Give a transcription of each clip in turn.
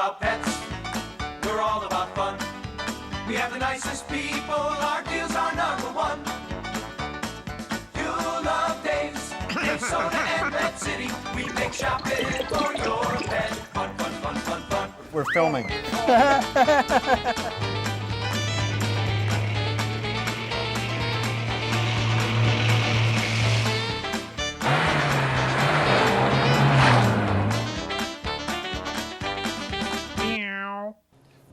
about pets. We're all about fun. We have the nicest people. Our deals are number one. You'll love Dave's, Dave Soda and Pet City. We make shopping for your pet fun, fun, fun, fun, fun. We're filming.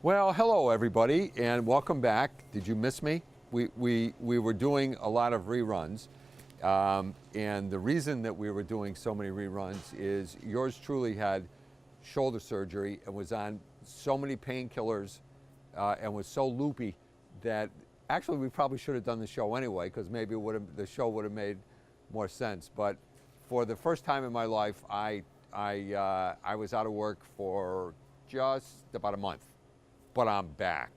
Well, hello everybody, and welcome back. Did you miss me? We were doing a lot of reruns, and the reason that we were doing so many reruns is yours truly had shoulder surgery and was on so many painkillers and was so loopy that actually we probably should have done the show anyway, because maybe the show would have made more sense. But for the first time in my life, I was out of work for just about a month. But I'm back.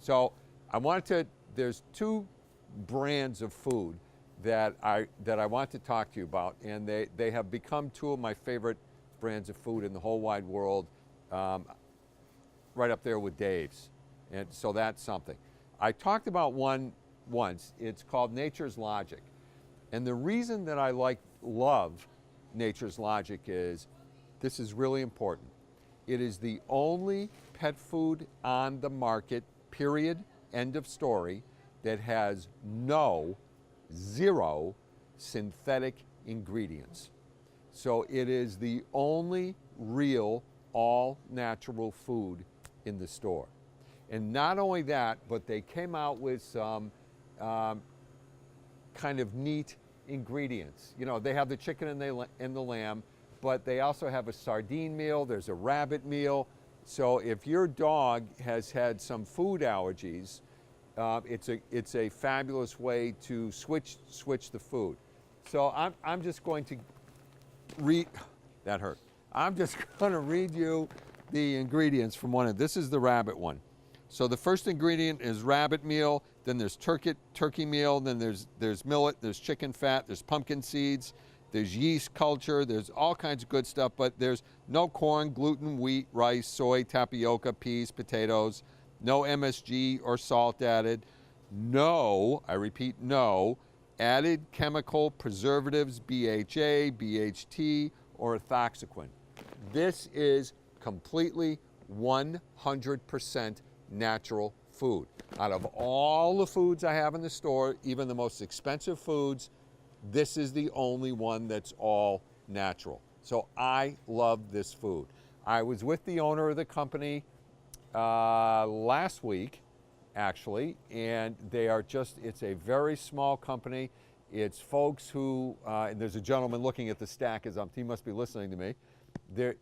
So there's two brands of food that I want to talk to you about, and they have become two of my favorite brands of food in the whole wide world, right up there with Dave's. And so that's something. I talked about one once. It's called Nature's Logic. And the reason that I love Nature's Logic is, this is really important. It is the only pet food on the market, period, end of story, that has zero synthetic ingredients. So it is the only real, all-natural food in the store. And not only that, but they came out with some kind of neat ingredients. You know, they have the chicken and the lamb, but they also have a sardine meal, there's a rabbit meal. So if your dog has had some food allergies, it's a fabulous way to switch the food. So I'm just going to read, that hurt. I'm just going to read you the ingredients from one of, this is the rabbit one. So the first ingredient is rabbit meal, then there's turkey meal, then there's millet, there's chicken fat, there's pumpkin seeds, there's yeast culture, there's all kinds of good stuff, but there's no corn, gluten, wheat, rice, soy, tapioca, peas, potatoes, no MSG or salt added, no, I repeat, no, added chemical preservatives, BHA, BHT, or ethoxyquin. This is completely 100% natural food. Out of all the foods I have in the store, even the most expensive foods, this is the only one that's all natural. So I love this food. I was with the owner of the company last week, actually, and it's a very small company. It's folks who, and there's a gentleman looking at the stack he must be listening to me. They're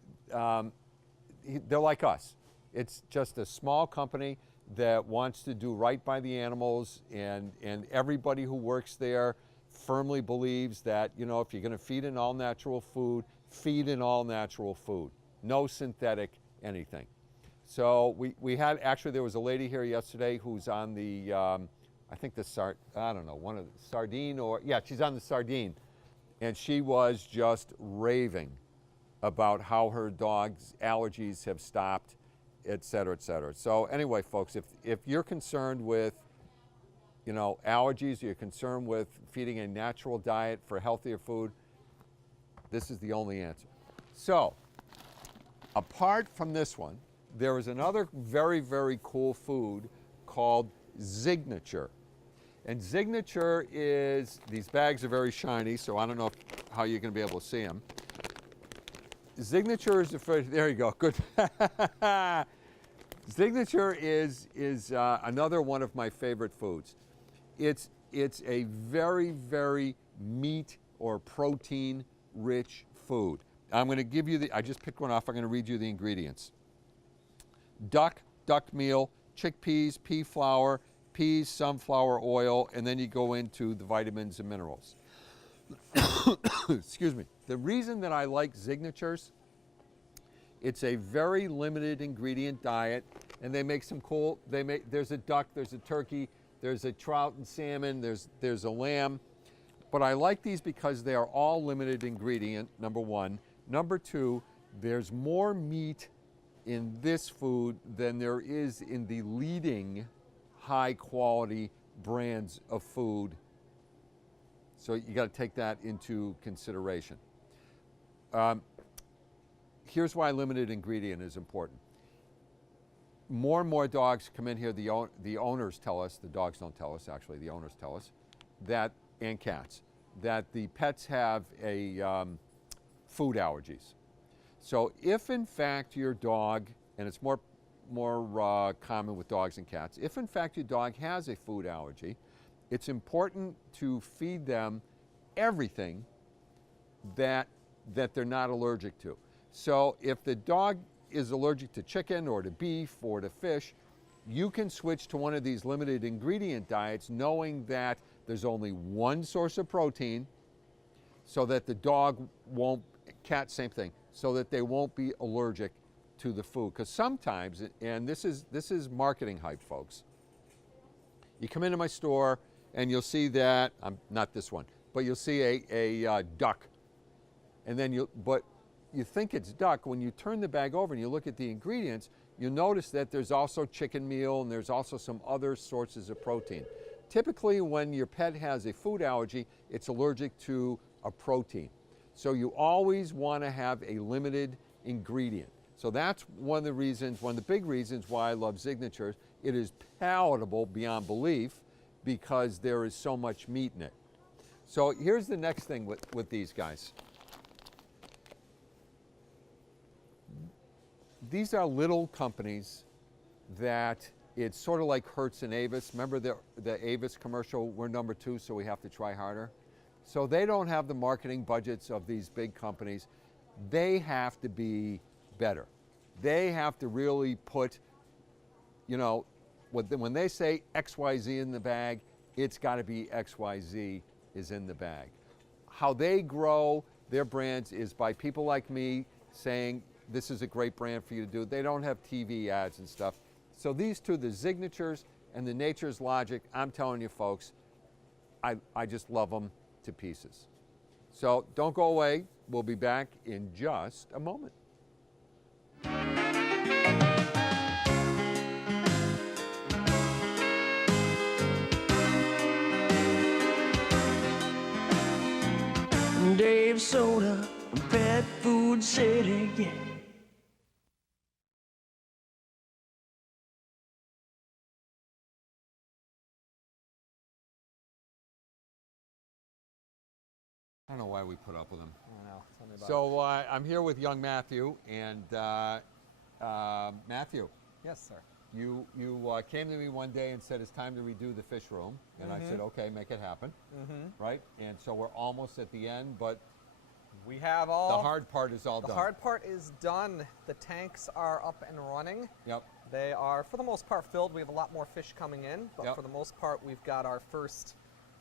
like us. It's just a small company that wants to do right by the animals, and everybody who works there firmly believes that, you know, if you're going to feed an all-natural food, feed an all-natural food. No synthetic anything. So we had, actually there was a lady here yesterday who's on the, I think the sardine, or, yeah, she's on the sardine. And she was just raving about how her dog's allergies have stopped, et cetera, et cetera. So anyway, folks, if you're concerned with, you know, allergies, you're concerned with feeding a natural diet for healthier food, this is the only answer. So, apart from this one, there is another very, very cool food called Signature. And Signature is, these bags are very shiny, so I don't know how you're going to be able to see them. Signature is there you go, good. Signature is another one of my favorite foods. It's a very, very meat or protein rich food. I'm going to give you I just picked one off. I'm going to read you the ingredients. Duck meal, chickpeas, pea flour, peas, sunflower oil, and then you go into the vitamins and minerals. Excuse me. The reason that I like Signatures, it's a very limited ingredient diet, and they make some cool, there's a duck, there's a turkey, there's a trout and salmon, there's a lamb. But I like these because they are all limited ingredient, number one. Number two, there's more meat in this food than there is in the leading high quality brands of food. So you got to take that into consideration. Here's why limited ingredient is important. More and more dogs come in here, the owners tell us, the dogs don't tell us actually, the owners tell us, that, and cats, that the pets have a food allergies. So if in fact your dog, and it's more common with dogs and cats, if in fact your dog has a food allergy, it's important to feed them everything that they're not allergic to. So if the dog is allergic to chicken or to beef or to fish, you can switch to one of these limited ingredient diets knowing that there's only one source of protein, so that the dog won't, cat same thing, so that they won't be allergic to the food. Because sometimes, and this is marketing hype, folks, you come into my store and you'll see that, not this one, but you'll see a duck, and then but you think it's duck. When you turn the bag over and you look at the ingredients, you'll notice that there's also chicken meal and there's also some other sources of protein. Typically when your pet has a food allergy, it's allergic to a protein. So you always want to have a limited ingredient. So that's one of the reasons, one of the big reasons why I love Signatures. It is palatable beyond belief because there is so much meat in it. So here's the next thing with these guys. These are little companies that it's sort of like Hertz and Avis. Remember the Avis commercial, we're number 2, so we have to try harder? So they don't have the marketing budgets of these big companies. They have to be better. They have to really put, you know, when they say XYZ in the bag, it's got to be XYZ is in the bag. How they grow their brands is by people like me saying, this is a great brand for you to do. They don't have TV ads and stuff. So these two, the Signatures and the Nature's Logic, I'm telling you folks, I just love them to pieces. So don't go away. We'll be back in just a moment. Dave Soda, Pet Food City, yeah. I don't know why we put up with him. I don't know. Tell me about it. So I'm here with young Matthew, and Matthew, Yes, sir. you came to me one day and said it's time to redo the fish room, and I said, okay, make it happen, right? And so we're almost at the end, but We have all. the hard part is all The done. hard part is done. The tanks are up and running. Yep. They are, for the most part, filled. We have a lot more fish coming in, but Yep. for the most part, we've got our first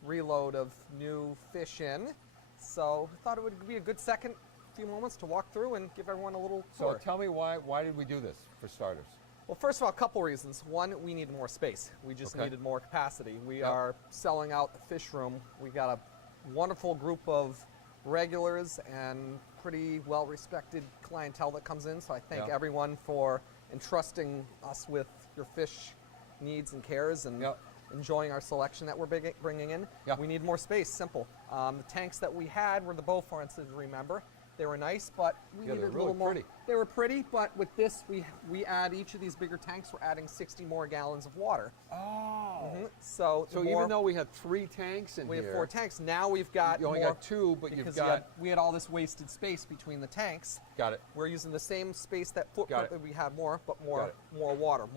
reload of new fish in. So I thought it would be a good second few moments to walk through and give everyone a little So tour. tell me why did we do this, for starters? Well, first of all, a couple reasons. One, we needed more space. We just Okay. needed more capacity. We Yep. are selling out the fish room. We got a wonderful group of regulars and pretty well-respected clientele that comes in. So I thank Yep. everyone for entrusting us with your fish needs and cares and Yep. enjoying our selection that we're bringing in. Yep. We need more space, simple. The tanks that we had were the Beauforts, if you remember. They were nice, but we Yeah, needed they're a little really more. pretty. They were pretty, but with this, we add each of these bigger tanks, we're adding 60 more gallons of water. Oh. So, So the even more- though we have 3 tanks in we here, have 4 tanks, now we've got you only more got 2, but you've because got, we had all this wasted space between the tanks. got it. We're using the same space, that Got footprint it. that we had more, but Got more it. water,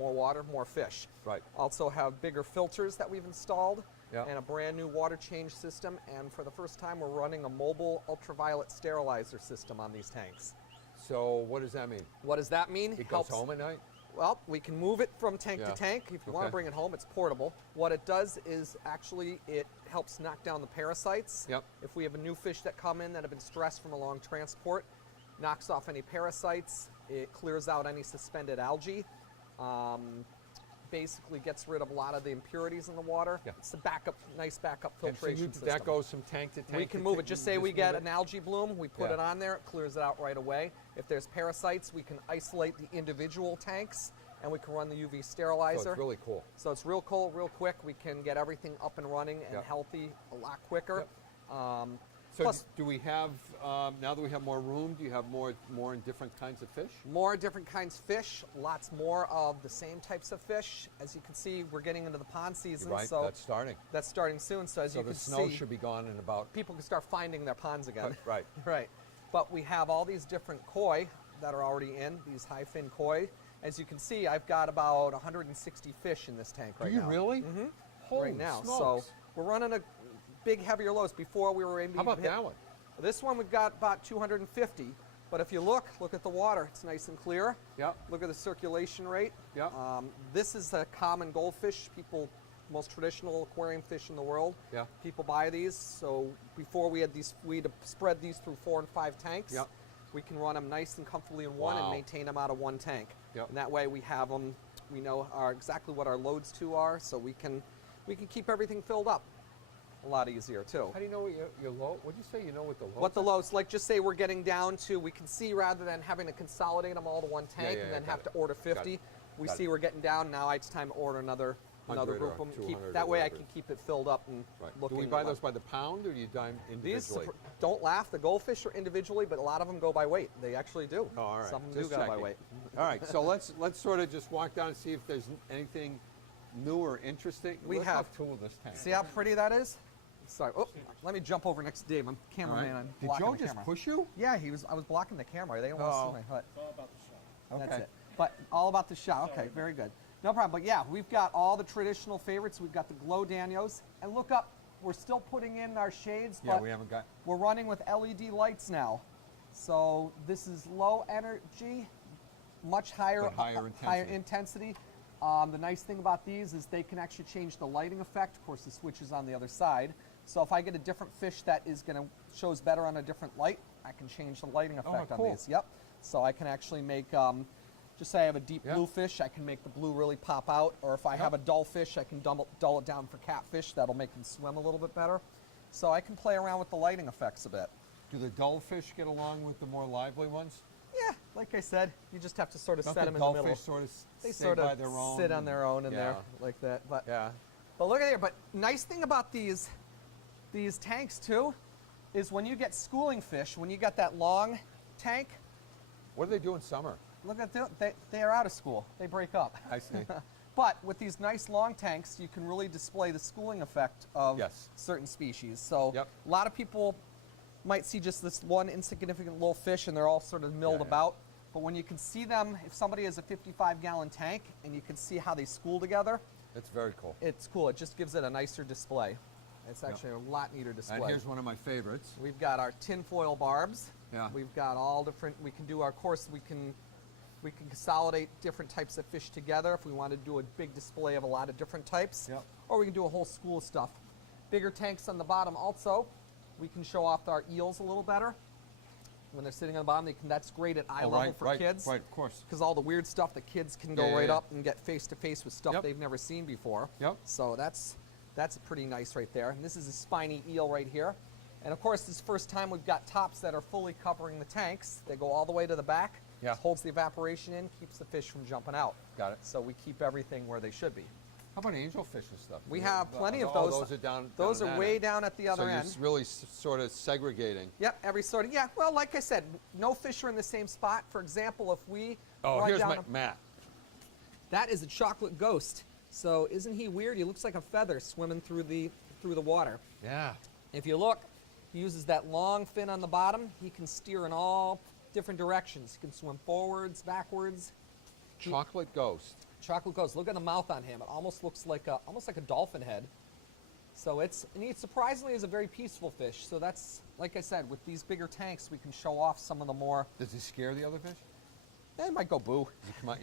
more fish. Right. Also have bigger filters that we've installed Yeah. and a brand new water change system. And for the first time, we're running a mobile ultraviolet sterilizer system on these tanks. So what does that mean? What does that mean? It goes home at night? Well, we can move it from tank Yeah. to tank. If you want Okay. to bring it home, it's portable. What it does is actually it helps knock down the parasites. Yep. If we have a new fish that come in that have been stressed from a long transport, knocks off any parasites. It clears out any suspended algae. basically gets rid of a lot of the impurities in the water. Yeah. It's a nice backup And so filtration system. that goes from tank to tank. We can to move tank, it. Just you say we move get it? an algae bloom, we put Yeah. it on there, it clears it out right away. If there's parasites, we can isolate the individual tanks, and we can run the UV So sterilizer. it's really cool. So it's real cool, real quick. We can get everything up and running and Yep. healthy a lot quicker. So Plus- do we have, now that we have more room, do you have more in different kinds of fish? More different kinds of fish, lots more of the same types of fish. As you can see, we're getting into the pond season, Right, so that's starting. that's starting soon. So as So you the can snow see, should be gone in about, people can start finding their ponds again. right. Right. But we have all these different koi that are already in, these high fin koi. As you can see, I've got about 160 fish in this tank right Do you now. really? Mm-hmm. Holy Right now. smokes. So we're running a big heavier loads. Before we were able to How about hit- that one? This one we've got about 250. But if you look at the water. It's nice and clear. Yep. Look at the circulation rate. Yep. This is a common goldfish. Most traditional aquarium fish in the world. Yeah. People buy these. So before we had to spread these through 4 and 5 tanks. Yep. We can run them nice and comfortably in one Wow. and maintain them out of one tank. Yep. And that way we have them. We know exactly what our loads to are, so we can keep everything filled up. A lot easier too. How do you know what your low, what did you say you know what the low? What the loads, like just say we're getting down to, we can see rather than having to consolidate them all to one tank yeah, and then got have it. to order Got 50. it. We Got see it. we're getting down, now it's time to order another 100 group or of them. 200 or That way I whatever. can keep it filled up and Right. looking. Do we buy like- those by the pound or do you buy them These, individually? don't laugh, the goldfish are individually, but a lot of them go by weight. They actually do. Oh, all right. Some of them Just do go by checking. weight. All right, so let's sort of just walk down and see if there's anything new or interesting. We Let's have- two of this tank. See how pretty that is? Sorry. Oh, let me jump over next to Dave. I'm All cameraman. right. I'm Did blocking Joe the just camera. push you? Yeah, I was blocking the camera. They don't want to Oh. see my hut. That's Okay. it. But all about the shot. Okay, very good. No problem. But yeah, we've got all the traditional favorites. We've got the Glow Danios. And look up, we're still putting in our shades, Yeah, but we haven't got. we're running with LED lights now. So this is low energy, much higher, But higher intensity. intensity. The nice thing about these is they can actually change the lighting effect. Of course, the switch is on the other side. So if I get a different fish that is going to shows better on a different light, I can change the lighting effect cool. on these. Yep. So I can actually make, just say I have a deep Yeah. blue fish, I can make the blue really pop out. Or if I have a dull fish, I can dull it down for catfish. That'll make them swim a little bit better. So I can play around with the lighting effects a bit. Do the dull fish get along with the more lively ones? Yeah, like I said, you just have to sort of Don't set the them in the dull middle. fish sort of They stay sort by of their own? sit on their own in there Yeah. like that. But Yeah. But look at here. But nice thing about these tanks too, is when you get schooling fish, when you got that long tank, What do they do in summer? look at they are out of school. They break up. I see. But with these nice long tanks, you can really display the schooling effect of Yes. certain species. So Yep. a lot of people might see just this one insignificant little fish and they're all sort of milled Yeah, yeah. about. But when you can see them, if somebody has a 55-gallon tank and you can see how they school together, It's very cool. it's cool. It just gives it a nicer display. It's actually a lot neater display. And here's one of my favorites. We've got our tinfoil barbs. Yeah. We've got all different. We can do our course. We can consolidate different types of fish together if we want to do a big display of a lot of different types. Yep. Or we can do a whole school of stuff. Bigger tanks on the bottom also. We can show off our eels a little better. When they're sitting on the bottom, that's great at eye Oh, level right, for right, kids. right, of course. Because all the weird stuff, the kids can go Yeah, right yeah. up and get face to face with stuff Yep. they've never seen before. Yep. So that's pretty nice right there. And this is a spiny eel right here. And of course, this is the first time we've got tops that are fully covering the tanks. They go all the way to the back. Yeah. Holds the evaporation in, keeps the fish from jumping out. Got it. So we keep everything where they should be. How about angelfish and stuff? We have plenty of Oh, those. those are down. Those down are that way end. down at the other so end. you're really sort of segregating. Yep, every sort of, yeah. Well, like I said, no fish are in the same spot. For example, if we Oh, run here's down my a- Matt. That is a chocolate ghost. So isn't he weird? He looks like a feather swimming through the water. Yeah. If you look, he uses that long fin on the bottom. He can steer in all different directions. He can swim forwards, backwards. Chocolate ghost. Chocolate ghost. Look at the mouth on him. It almost looks like a dolphin head. So and he surprisingly is a very peaceful fish. So that's, like I said, with these bigger tanks, we can show off some of the more. Does he scare the other fish? They might go boo.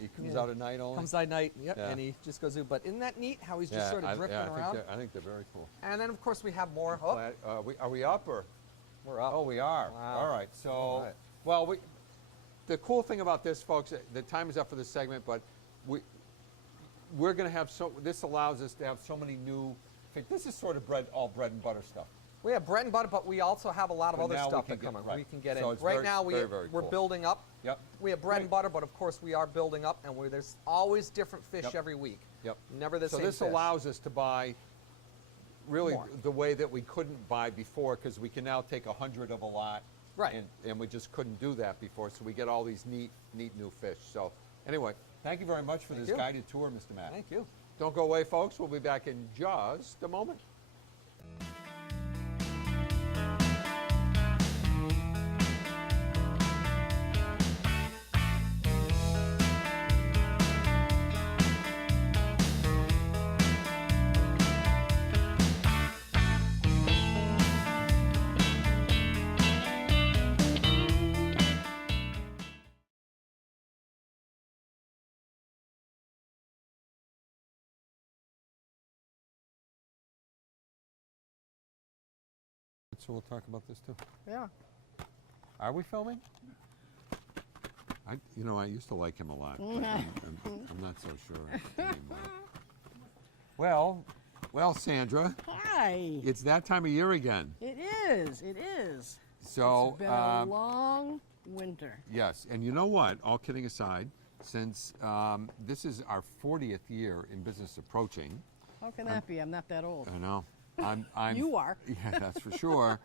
He comes Yeah. out at night only. Comes at night, yep, Yeah. and he just goes, ooh. But isn't that neat how he's just sort of drifting around? I think they're very cool. And then, of course, we have more. Oh, Are we up or? we're up. Oh, we are. Wow. All right. So, All right. well, the cool thing about this, folks, the time is up for this segment, but we're going to have this allows us to have so many new, this is sort of all bread and butter stuff. We have bread and butter, but we also have a lot of But other now we stuff can that get- come in. right. We can get So in. it's Right very- now, very, very we're cool. building up. Yep. We have bread and butter, but of course we are building up, and there's always different fish Yep. every week. Yep. Never the so same this fish. allows us to buy really More. the way that we couldn't buy before, because we can now take 100 of a lot. Right. And we just couldn't do that before, so we get all these neat new fish. So anyway, thank you very much for this you. guided tour, Mr. Matt. Thank you. Don't go away, folks. We'll be back in just a moment. So we'll talk about this too. Yeah. Are we filming? I used to like him a lot, but I'm not so sure anymore. Well, Sandra, Hi. it's that time of year again. It is. It is. So, It's been a long winter. yes, and you know what? All kidding aside, since this is our 40th year in business approaching, How can that be? I'm not that old. I know. I'm You are. Yeah, that's for sure.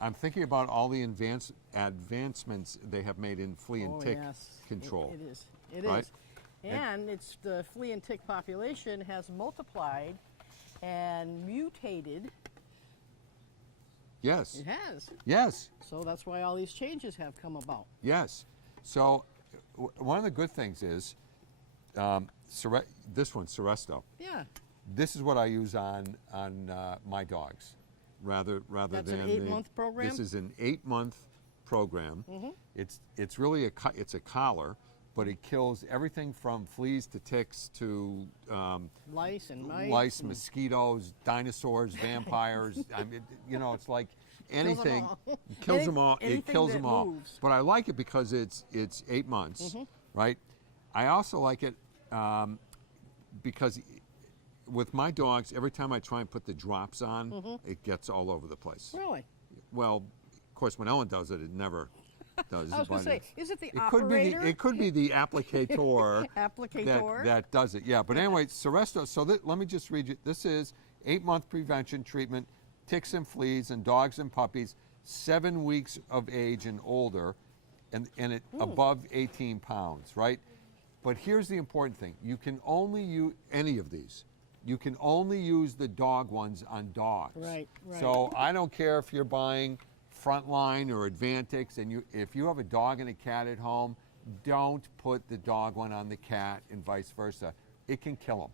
I'm thinking about all the advancements they have made in flea and Oh, tick yes. control. It is. It Right? is. And it's the flea and tick population has multiplied and mutated. Yes. It has. Yes. So that's why all these changes have come about. Yes. So one of the good things is this one, Seresto. Yeah. This is what I use on my dogs, rather That's than an 8-month program? This is an 8-month program. It's really a collar, but it kills everything from fleas to ticks to Lice and mice. lice, and mosquitoes, dinosaurs, vampires. I mean, it's like Kills 'em anything. all. It kills them all. It Anything kills that them all. moves. But I like it because it's 8 months, right? I also like it because with my dogs, every time I try and put the drops on, it gets all over the place. Really? Well, of course, when Ellen does it, it never does. I was going but to say, it's- is it the it could be operator? it could be the applicator, Applicator? that does it. Yeah, but anyway, Seresto. So let me just read you. This is 8-month prevention treatment, ticks and fleas and dogs and puppies, 7 weeks of age and older, and it above 18 pounds, right? But here's the important thing: you can only use any of these. You can only use the dog ones on dogs. Right, right. So I don't care if you're buying Frontline or Advantix, and if you have a dog and a cat at home, don't put the dog one on the cat and vice versa. It can kill them.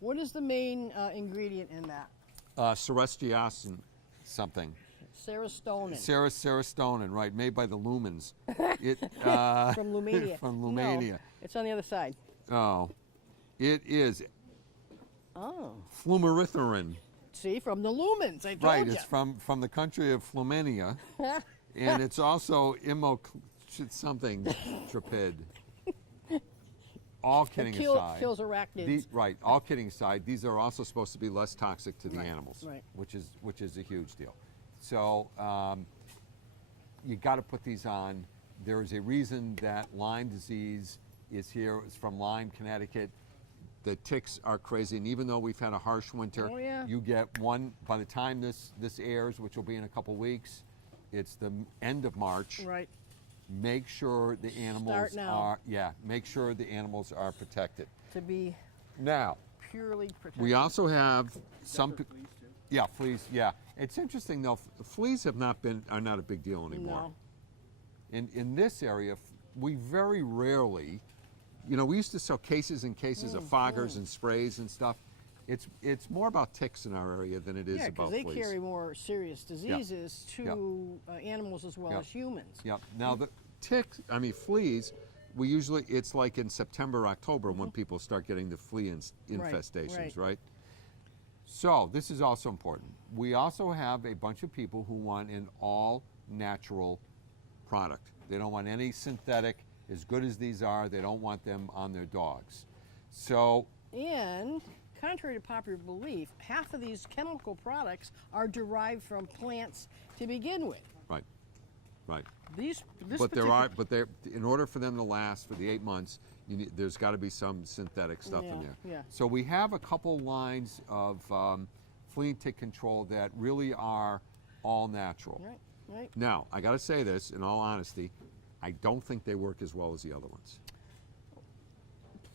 What is the main ingredient in that? Serestiasin something. Serotonin. Serotonin, right, made by the Lumens. It, From Lumania. From No, Lumania. it's on the other side. Oh, it is Oh. flumaritharin. See, from the lumens, I told Right, you. it's from the country of Flumania, and it's also something tripid. All kidding aside, kills arachnids. right. All kidding aside, these are also supposed to be less toxic to the Right, animals, right. which is a huge deal. So you got to put these on. There is a reason that Lyme disease is here. It's from Lyme, Connecticut. The ticks are crazy, and even though we've had a harsh winter, Oh, yeah. you get one by the time this airs, which will be in a couple weeks. It's the end of March. Right. Make sure the animals now. make sure the animals are protected. To be Now, purely protected. we also have some yeah, fleas. Yeah. It's interesting though, fleas are not a big deal anymore. No. In this area, we very rarely, we used to sell cases and cases of foggers and sprays and stuff. It's more about ticks in our area than it is Yeah, about because they fleas. carry more serious diseases to animals as well Yep. as humans. Yep. Now the fleas, it's like in September, October when people start getting the flea infestations, right? So this is also important. We also have a bunch of people who want an all natural product. They don't want any synthetic. As good as these are, they don't want them on their dogs. So And contrary to popular belief, half of these chemical products are derived from plants to begin with. right, right. This But particular, in order for them to last for the 8 months, there's got to be some synthetic stuff in Yeah, there. yeah. So we have a couple lines of flea and tick control that really are all natural. right, right. Now, I got to say this in all honesty, I don't think they work as well as the other ones.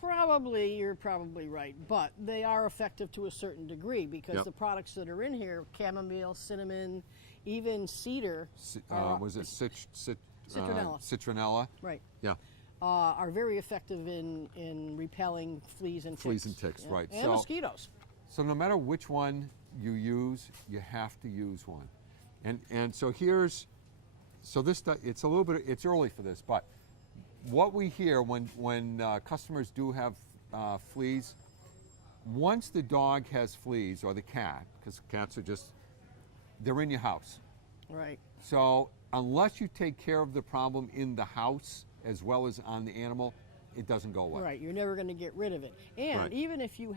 Probably, you're probably right, but they are effective to a certain degree because Yep. the products that are in here, chamomile, cinnamon, even cedar, Was it Citronella. Citronella? right, Yeah, are very effective in repelling fleas and ticks. Fleas and ticks, Yeah. right. And So- mosquitoes. So no matter which one you use, you have to use one. And so it's a little bit, it's early for this, but what we hear when customers do have fleas, once the dog has fleas, or the cat, because cats are they're in your house. Right. So unless you take care of the problem in the house as well as on the animal, it doesn't go away. Right, you're never going to get rid of it. And Right. even if you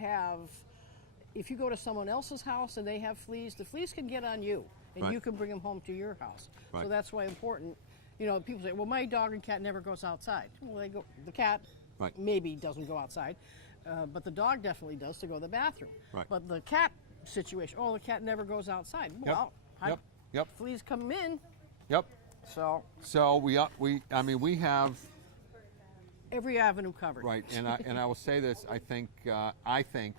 go to someone else's house and they have fleas, the fleas can get on you, and Right. you can bring them home to your house. Right. So that's why important. You know, people say, "Well, my dog and cat never goes outside." Well, the cat Right. maybe doesn't go outside, but the dog definitely does to go to the bathroom. Right. But the cat situation, the cat never goes outside. Well, Yep. fleas come in, Yep. so So we have. every avenue covered. Right, and I will say this: I think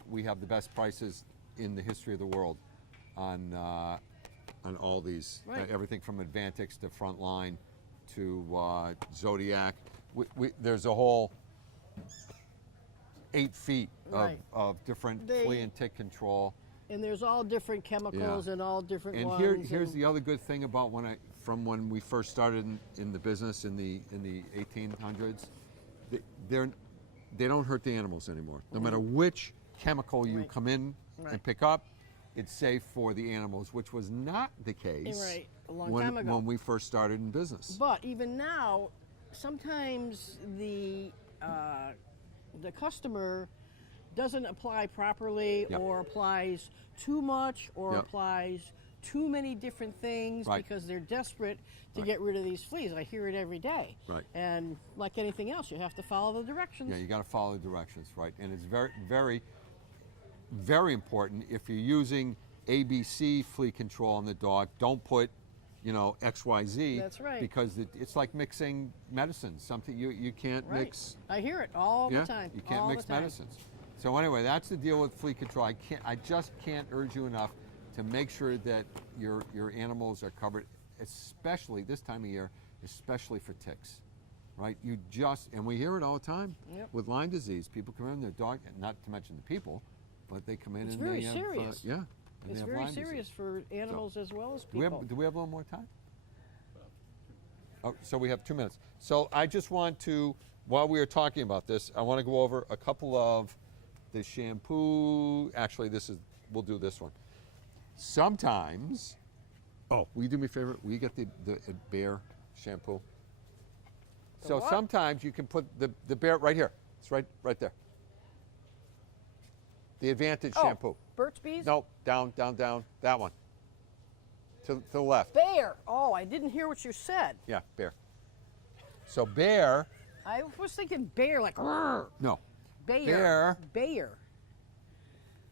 we have the best prices in the history of the world on all these. Right. Everything from Advantix to Frontline to Zodiac. There's a whole 8 feet Right. of different They- flea and tick control. And there's all different chemicals Yeah. and all different And ones. here's and- the other good thing about when we first started in the business in the 1800s. They don't hurt the animals anymore. No matter which chemical you Right. come in Right. and pick up, it's safe for the animals, which was not the case Right, a long time ago. when we first started in business. But even now, sometimes the customer doesn't apply properly, Yep. or applies too much, or Yep. applies too many different things Right. because they're desperate to Right. get rid of these fleas. I hear it every day. Right. And like anything else, you have to follow the directions. Yeah, you got to follow the directions, right? And it's very, very, very important if you're using ABC flea control on the dog. Don't put, XYZ. That's right. Because it's like mixing medicines. Something you can't Right. mix. I hear it all Yeah, the time. you can't all mix the time. medicines. So anyway, that's the deal with flea control. I just can't urge you enough to make sure that your animals are covered, especially this time of year, especially for ticks, right? And we hear it all the time Yep. with Lyme disease. People come in, their dog, not to mention the people, but they come in It's and very they have, serious. and It's they have very Lyme serious disease. for animals as well as Do we people. have a little more time? Oh, so we have 2 minutes. So I just want to, while we are talking about this, I want to go over a couple of the shampoo. Actually, we'll do this one. Sometimes, will you do me a favor? Will you get the Bear shampoo? So what? sometimes you can put the Bear right here. It's right there. The Advantage shampoo. Burt's Bees? No, down, that one. To the left. Bear. Oh, I didn't hear what you said. Yeah, Bear. So Bear, I was thinking bear, like "Rrr." no, Bear. Bear.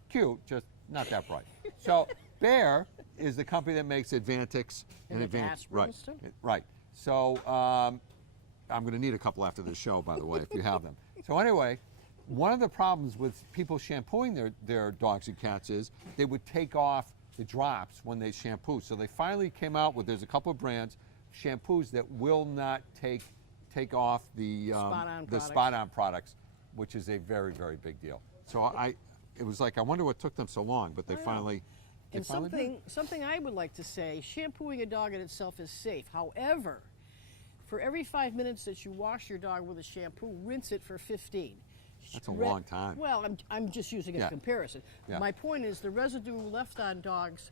cute, just not that bright. So Bear is the company that makes Advantix And and the Advantage. aspirins Right, too? right. So I'm going to need a couple after the show, by the way, if you have them. So anyway, one of the problems with people shampooing their dogs and cats is they would take off the drops when they shampoo. So they finally came out with, there's a couple of brands, shampoos that will not take off the spot-on products, which is a very, very big deal. So it was like, I wonder what took them so long, but they finally And did. something I would like to say, shampooing a dog in itself is safe. However, for every 5 minutes that you wash your dog with a shampoo, rinse it for 15. That's a long time. Well, I'm just using Yeah. a comparison. Yeah. My point is the residue left on dogs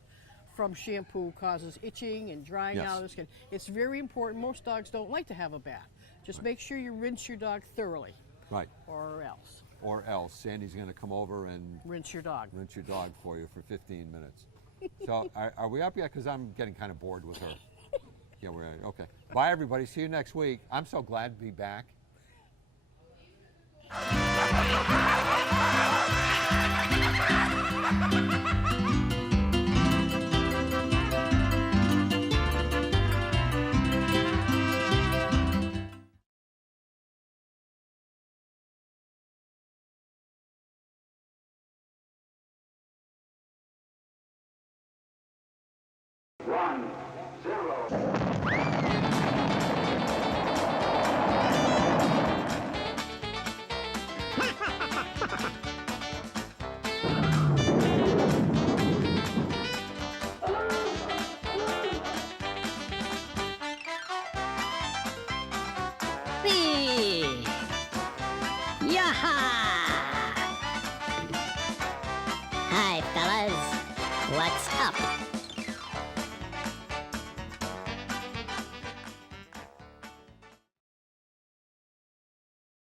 from shampoo causes itching and drying Yes. out of the skin. It's very important. Most dogs don't like to have a bath. Just make sure you rinse your dog thoroughly, Right. or else. or else Sandy's going to come over and Rinse your dog. rinse your dog for you for 15 minutes. So are we up yet? Because I'm getting kind of bored with her. Yeah, we're okay. Bye, everybody. See you next week. I'm so glad to be back. Whee! Yaha! Hi, fellas. What's up?